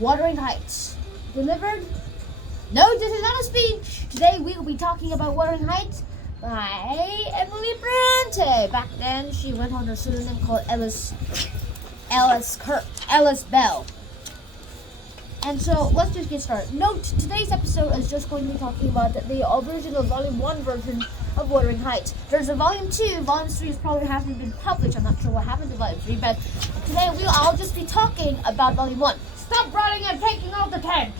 Wuthering Heights. Delivered? No, this is not a speech. Today we will be talking about Wuthering Heights by Emily Brontë. Back then, she went on a pseudonym called Alice Bell. And so, let's just get started. Note, today's episode is just going to be talking about the original Volume 1 version of Wuthering Heights. There's a Volume 2, Volume 3 is probably haven't been published. I'm not sure what happened to Volume 3, but today I'll just be talking about Volume 1. Stop running and taking out the tent!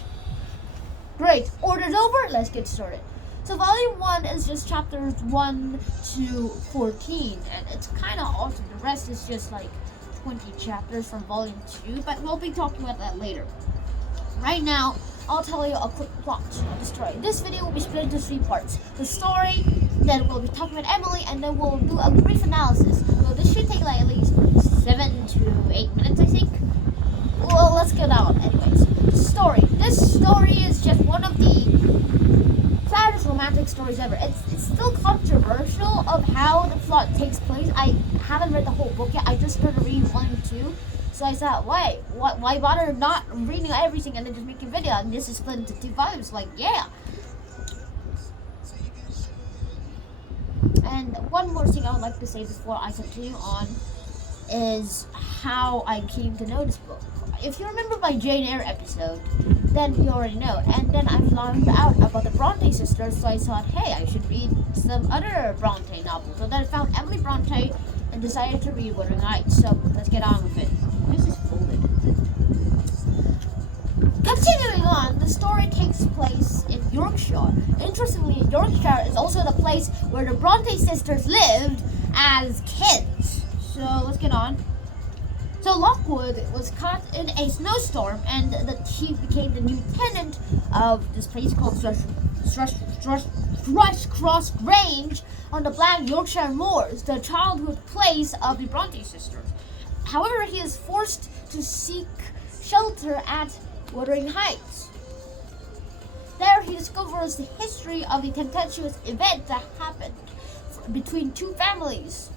Great, order's over, let's get started. So Volume 1 is just chapters 1 to 14, and it's kind of awesome. The rest is just like 20 chapters from Volume 2, but we'll be talking about that later. Right now, I'll tell you a quick plot of the story. This video will be split into 3 parts. The story, then we'll be talking about Emily, and then we'll do a brief analysis. So this should take like at least 7 to 8 minutes, I think. Well, let's get on. Anyways, the story. This story is just one of the saddest romantic stories ever. It's still controversial of how the plot takes place. I haven't read the whole book yet. I just started reading Volume 2. So I thought, why bother not reading everything and then just making a video? And this is split into 2 volumes. Like, yeah. And one more thing I would like to say before I continue on is how I came to know this book. If you remember my Jane Eyre episode, then you already know. And then I found out about the Brontë sisters, so I thought, hey, I should read some other Brontë novels. So then I found Emily Brontë and decided to read Wuthering Heights. So let's get on with it. This is folded. Continuing on, the story takes place in Yorkshire. Interestingly, Yorkshire is also the place where the Brontë sisters lived as kids. So let's get on. So Lockwood was caught in a snowstorm, and he became the new tenant of this place called Thrushcross Grange on the Black Yorkshire moors, the childhood place of the Brontë sisters. However, he is forced to seek shelter at Wuthering Heights. There he discovers the history of the tempestuous event that happened between 2 families,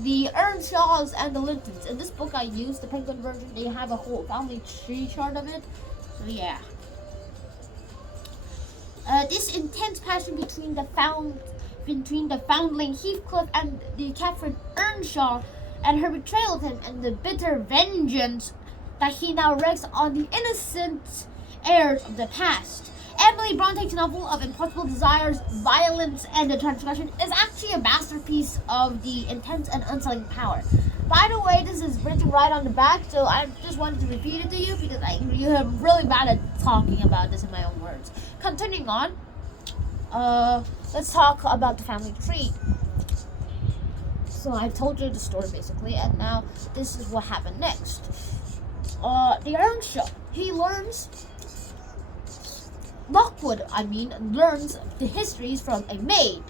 the Earnshaws and the Lintons. In this book I used the Penguin version. They have a whole family tree chart of it. So yeah. This intense passion between the foundling Heathcliff and the Catherine Earnshaw, and her betrayal of him, and the bitter vengeance that he now wreaks on the innocent heirs of the past. Emily Bronte's novel of impossible desires, violence, and the transgression is actually a masterpiece of the intense and unsettling power. By the way, this is written right on the back, so I just wanted to repeat it to you because I'm really bad at talking about this in my own words. Continuing on, let's talk about the family tree. So I told you the story basically, and now this is what happened next. The Earnshaw, Lockwood learns the histories from a maid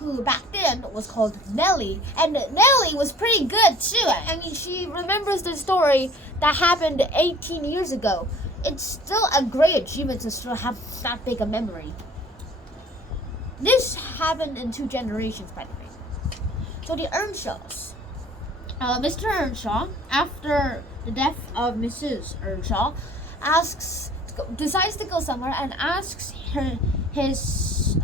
who back then was called Nellie, and Nellie was pretty good too. I mean, she remembers the story that happened 18 years ago. It's still a great achievement to still have that big a memory. This happened in 2 generations, by the way. So the Earnshaws. Mr. Earnshaw, after the death of Mrs. Earnshaw, decides to go somewhere and asks his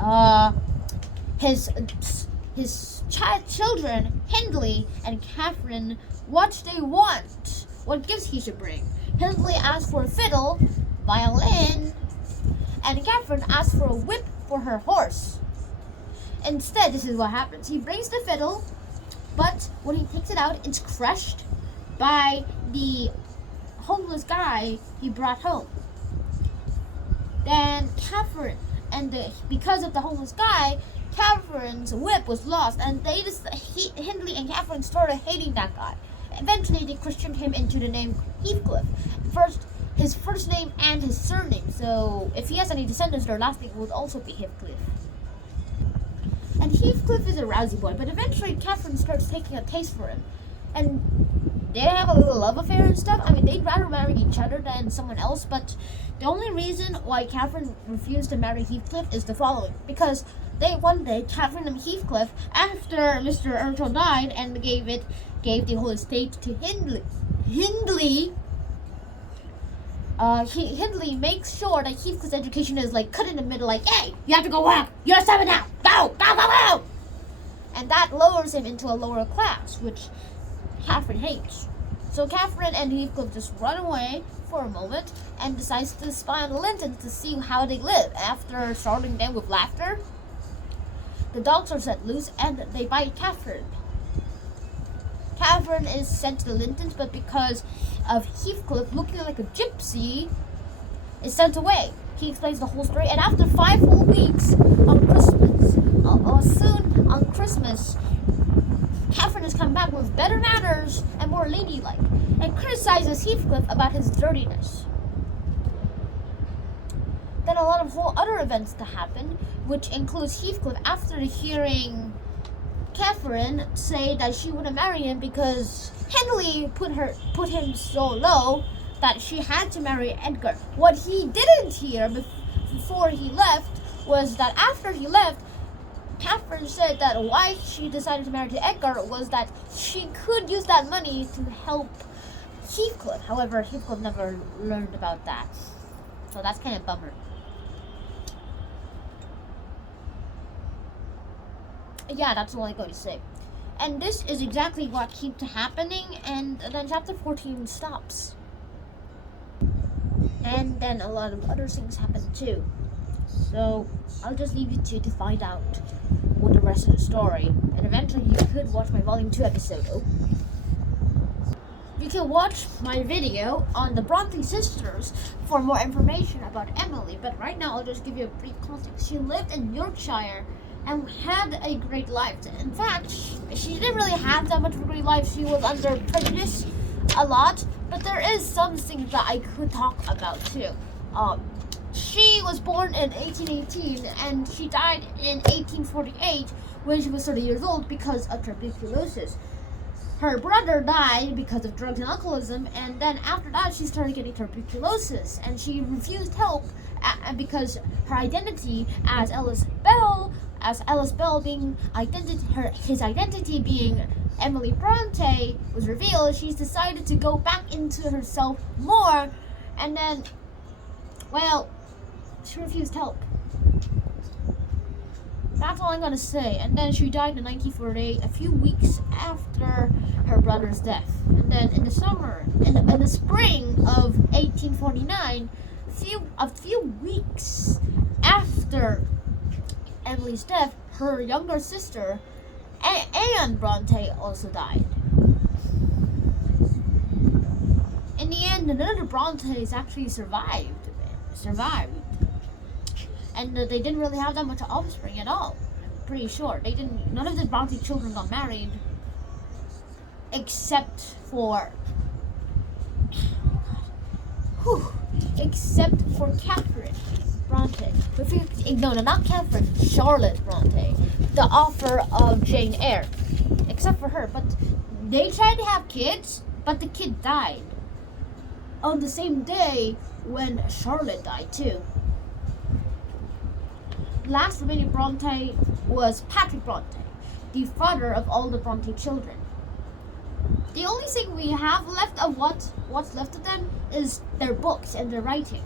children, Hindley and Catherine, what they want, what gifts he should bring. Hindley asks for a fiddle, violin, and Catherine asks for a whip for her horse. Instead, this is what happens. He brings the fiddle, but when he takes it out, it's crushed by the homeless guy he brought home. Then Catherine, because of the homeless guy, Catherine's whip was lost, and Hindley and Catherine started hating that guy. Eventually, they christened him into the name Heathcliff. His first name and his surname. So if he has any descendants, their last name would also be Heathcliff. And Heathcliff is a rousy boy, but eventually Catherine starts taking a taste for him. And they have a little love affair and stuff. I mean, they'd rather marry each other than someone else, but the only reason why Catherine refused to marry Heathcliff is the following. Because one day, Catherine and Heathcliff, after Mr. Earnshaw died and gave the whole estate to Hindley, Hindley makes sure that Heathcliff's education is like cut in the middle, like, hey, you have to go up, you're 7 now, go, go, go, go! And that lowers him into a lower class, which Catherine hates. So Catherine and Heathcliff just run away for a moment and decides to spy on the Lintons to see how they live. After starting them with laughter, the dogs are set loose and they bite Catherine. Catherine is sent to the Lintons, but because of Heathcliff looking like a gypsy, is sent away. He explains the whole story, and after 5 whole weeks on Christmas, soon on Christmas, Catherine has come back with better manners and more ladylike, and criticizes Heathcliff about his dirtiness. Then a lot of whole other events to happen, which includes Heathcliff, after hearing Catherine say that she wouldn't marry him because Hindley put him so low that she had to marry Edgar. What he didn't hear before he left was that after he left, Catherine said that why she decided to marry to Edgar was that she could use that money to help Heathcliff. However, Heathcliff never learned about that. So that's kind of a bummer. Yeah, that's all I'm going to say. And this is exactly what keeps happening, and then chapter 14 stops. And then a lot of other things happen too. So I'll just leave you two to find out what the rest of the story. And eventually you could watch my volume 2 episode. You can watch my video on the Brontë sisters for more information about Emily. But right now I'll just give you a brief context. She lived in Yorkshire and had a great life. In fact, she didn't really have that much of a great life. She was under prejudice a lot, but there is some things that I could talk about too. She was born in 1818 and she died in 1848 when she was 30 years old because of tuberculosis. Her brother died because of drugs and alcoholism, and then after that she started getting tuberculosis, and she refused help because her identity as Alice Bell being his identity being Emily Brontë was revealed. She's decided to go back into herself more, and then, well, she refused help. That's all I'm gonna say. And then she died in 1948, a few weeks after her brother's death. And then in the spring of 1849, a few weeks after Emily's death, her younger sister, Anne Brontë, also died. In the end, none of the Brontes actually survived. And they didn't really have that much offspring at all. I'm pretty sure. None of the Brontë children got married. Except for Catherine Brontë. No, not Catherine. Charlotte Brontë, the author of Jane Eyre. Except for her. But they tried to have kids, but the kid died on the same day when Charlotte died too. Last remaining Brontë was Patrick Brontë, the father of all the Brontë children. The only thing we have left of what's left of them is their books and their writing.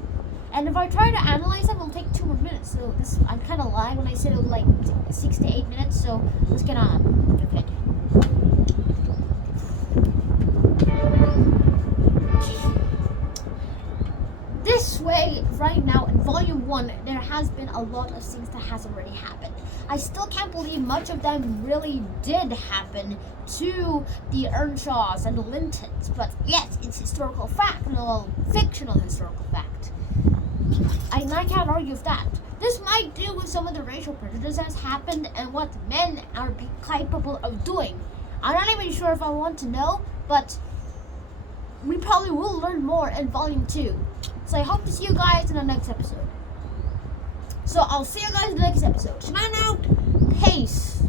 And if I try to analyze them, it'll take 2 more minutes. So I'm kind of lying when I said it would like 6 to 8 minutes. So let's get on. Okay. This way, right now, in Volume 1, there has been a lot of things that has already happened. I still can't believe much of them really did happen to the Earnshaws and the Lintons. But yes, it's historical fact, no fictional historical fact. I can't argue with that. This might do with some of the racial prejudice that's happened and what men are capable of doing. I'm not even sure if I want to know, but we probably will learn more in Volume 2. So I hope to see you guys in the next episode. So I'll see you guys in the next episode. Shine out. Peace.